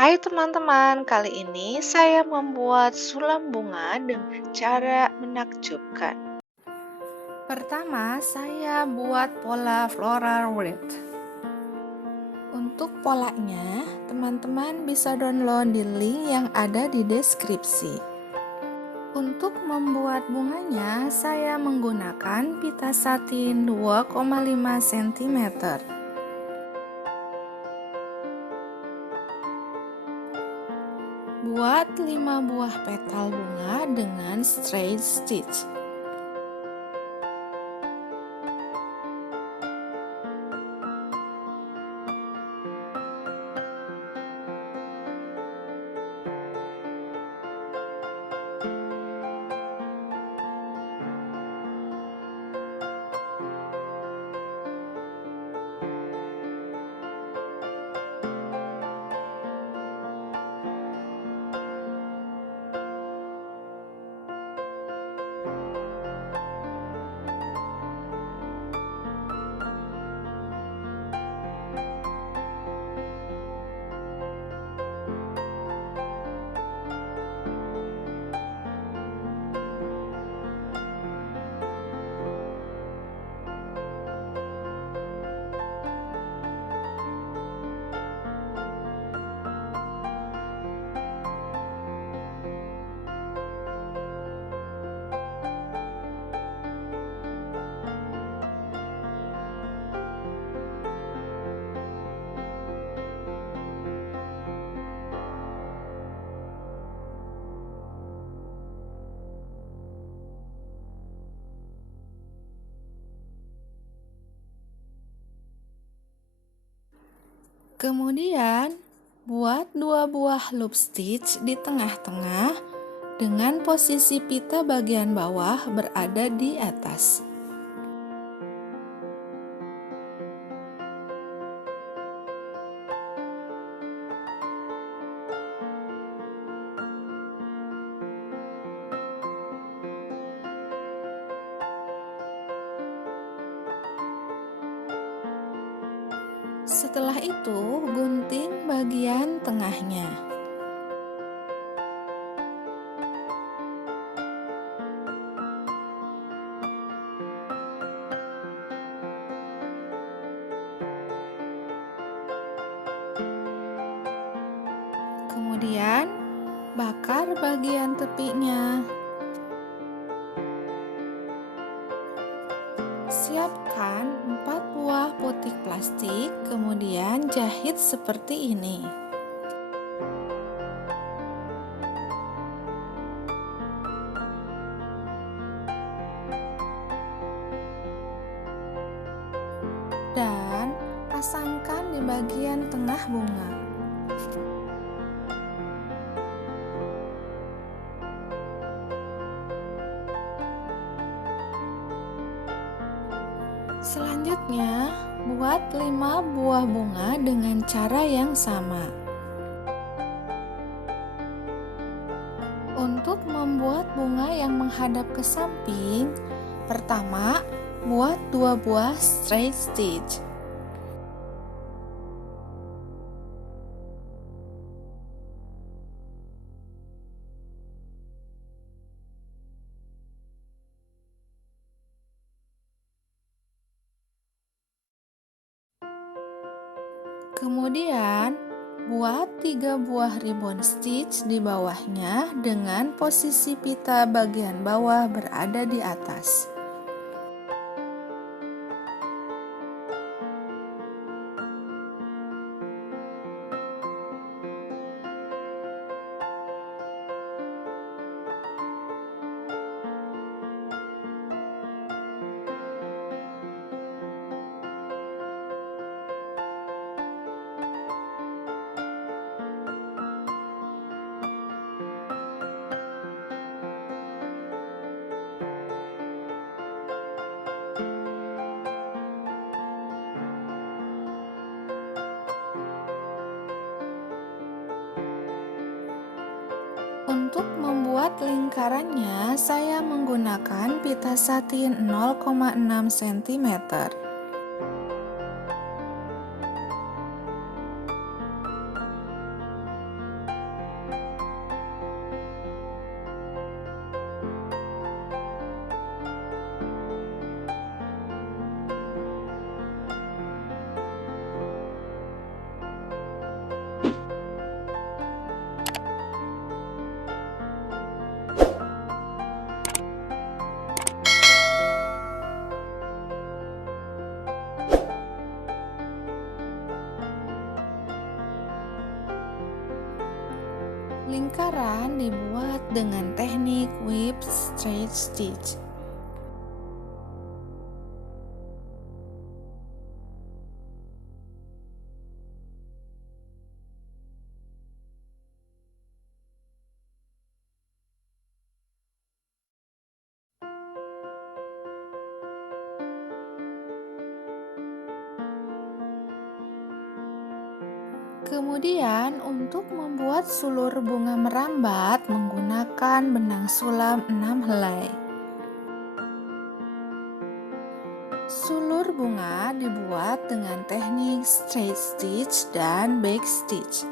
Hai teman-teman, kali ini saya membuat sulam bunga dengan cara menakjubkan. Pertama, saya buat pola floral wreath. Untuk polanya, teman-teman bisa download di link yang ada di deskripsi. Untuk membuat bunganya, saya menggunakan pita satin 2,5 cm. Buat 5 buah petal bunga dengan straight stitch. Kemudian, buat 2 buah loop stitch di tengah-tengah dengan posisi pita bagian bawah berada di atas. Setelah itu, gunting bagian tengahnya. Kemudian, bakar bagian tepinya. Siapkan 4 buah putik plastik, kemudian jahit seperti ini. Dan pasangkan di bagian tengah bunga. Selanjutnya, buat 5 buah bunga dengan cara yang sama. Untuk membuat bunga yang menghadap ke samping, pertama, buat 2 buah straight stitch. Kemudian, buat 3 buah ribbon stitch di bawahnya dengan posisi pita bagian bawah berada di atas. Untuk membuat lingkarannya, saya menggunakan pita satin 0,6 cm. Lingkaran dibuat dengan teknik whip straight stitch. Kemudian untuk membuat sulur bunga merambat menggunakan benang sulam 6 helai. Sulur bunga dibuat dengan teknik straight stitch dan back stitch.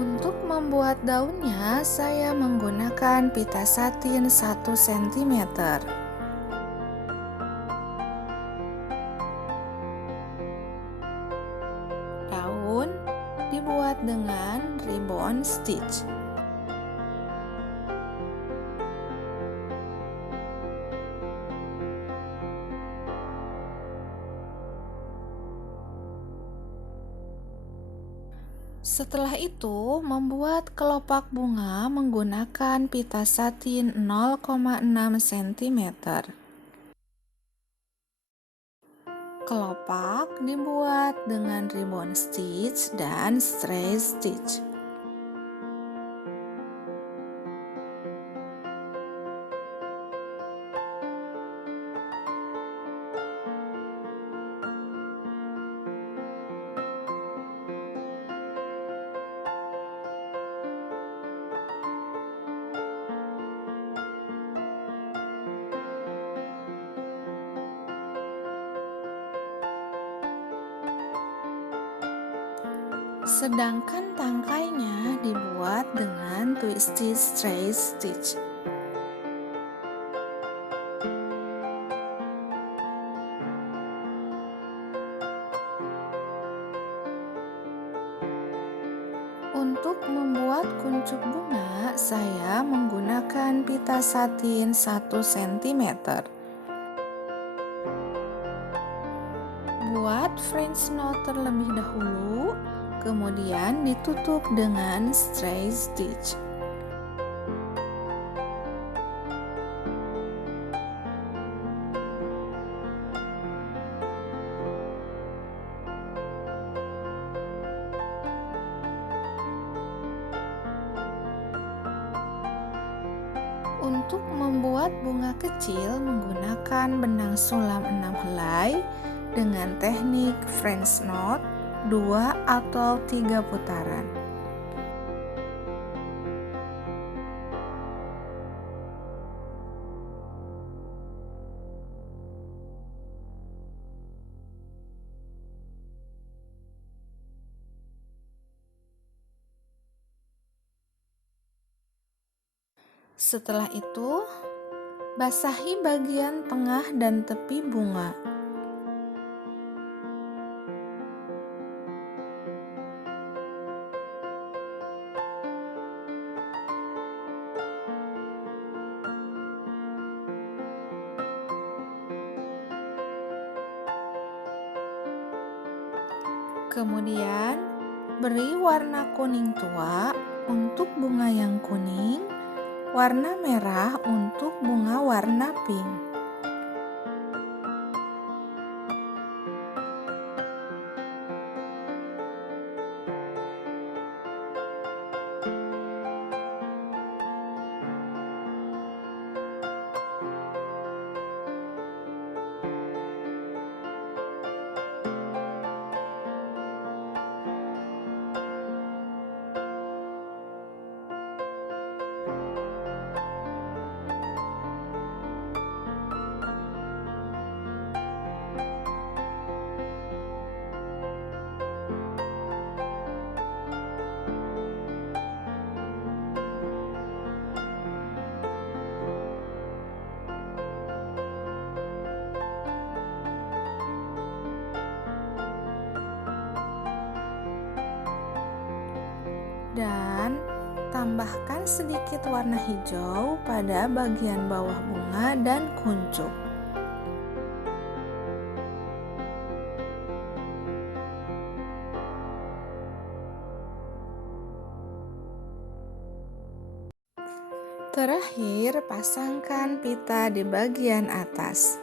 Untuk membuat daunnya, saya menggunakan pita satin 1 cm. Daun dibuat dengan ribbon stitch. Setelah itu, membuat kelopak bunga menggunakan pita satin 0,6 cm. Kelopak dibuat dengan ribbon stitch dan straight stitch. Sedangkan tangkainya dibuat dengan twisted straight stitch. Untuk membuat kuncup bunga, saya menggunakan pita satin 1 cm. Buat French knot terlebih dahulu, kemudian ditutup dengan straight stitch. Untuk membuat bunga kecil menggunakan benang sulam 6 helai dengan teknik French knot 2 atau 3 putaran. Setelah itu, basahi bagian tengah dan tepi bunga. Kemudian, beri warna kuning tua untuk bunga yang kuning, warna merah untuk bunga warna pink. Dan tambahkan sedikit warna hijau pada bagian bawah bunga dan kuncup. Terakhir, pasangkan pita di bagian atas.